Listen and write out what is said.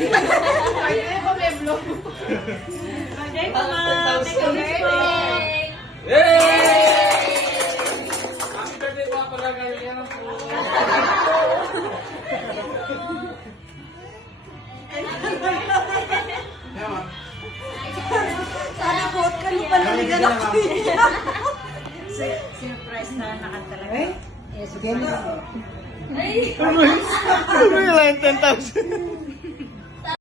Birthday po, ma'am. Thank you po. Yay! Happy birthday po pala kayo. Yan po. Sana po, kayo panaligan ako. Surprise na nakatalaga. Ay, surprise. ay, May lang 10,000.